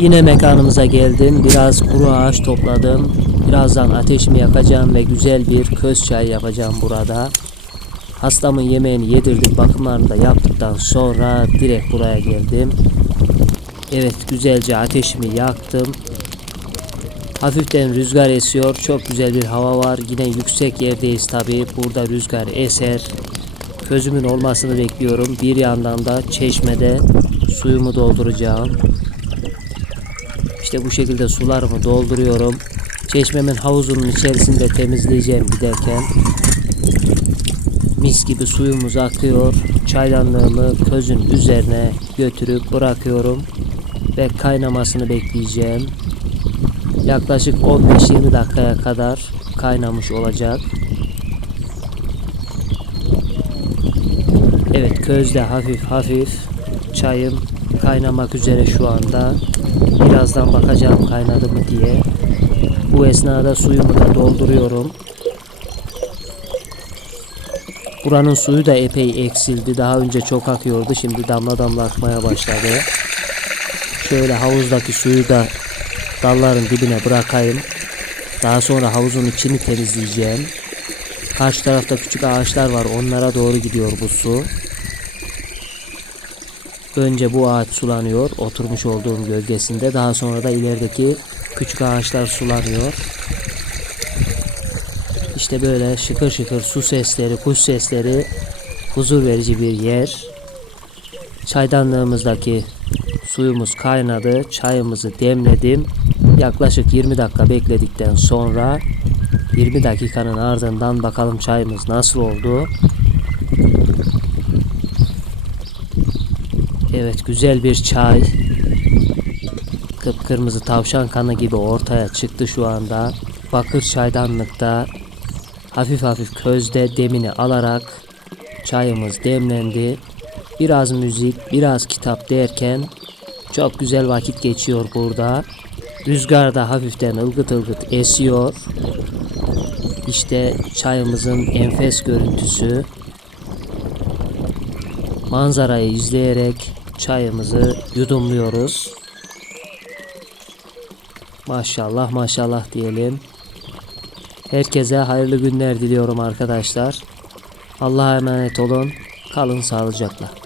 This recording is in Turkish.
Yine mekanımıza geldim. Biraz kuru ağaç topladım. Birazdan ateşimi yakacağım ve güzel bir köz çay yapacağım burada. Hastamın yemeğini yedirdim. Bakımlarını da yaptıktan sonra direkt buraya geldim. Evet güzelce ateşimi yaktım. Hafiften rüzgar esiyor. Çok güzel bir hava var. Yine yüksek yerdeyiz tabi. Burada rüzgar eser. Közümün olmasını bekliyorum. Bir yandan da çeşmede suyumu dolduracağım. İşte bu şekilde sularımı dolduruyorum. Çeşmemin havuzunun içerisinde temizleyeceğim giderken. Mis gibi suyumuz akıyor. Çaydanlığımı közün üzerine götürüp bırakıyorum. Ve kaynamasını bekleyeceğim. Yaklaşık 15-20 dakikaya kadar kaynamış olacak. Evet közde hafif hafif çayım kaynamak üzere şu anda. Birazdan bakacağım kaynadı mı diye. Bu esnada suyumu da dolduruyorum. Buranın suyu da epey eksildi. Daha önce çok akıyordu. Şimdi damla damla akmaya başladı. Şöyle havuzdaki suyu da dalların dibine bırakayım. Daha sonra havuzun içini temizleyeceğim. Karşı tarafta küçük ağaçlar var. Onlara doğru gidiyor bu su. Önce bu ağaç sulanıyor oturmuş olduğum gölgesinde. Daha sonra da ilerideki küçük ağaçlar sulanıyor. İşte böyle şıkır şıkır su sesleri, kuş sesleri huzur verici bir yer. Çaydanlığımızdaki suyumuz kaynadı. Çayımızı demledim. Yaklaşık 20 dakika bekledikten sonra 20 dakikanın ardından bakalım çayımız nasıl oldu. Evet güzel bir çay. Kıpkırmızı tavşan kanı gibi ortaya çıktı şu anda. Bakır çaydanlıkta hafif hafif közde demini alarak çayımız demlendi. Biraz müzik, biraz kitap derken çok güzel vakit geçiyor burada. Rüzgar da hafiften ılgıt ılgıt esiyor. İşte çayımızın enfes görüntüsü. Manzarayı izleyerek çayımızı yudumluyoruz. Maşallah maşallah diyelim. Herkese hayırlı günler diliyorum arkadaşlar. Allah'a emanet olun. Kalın sağlıcakla.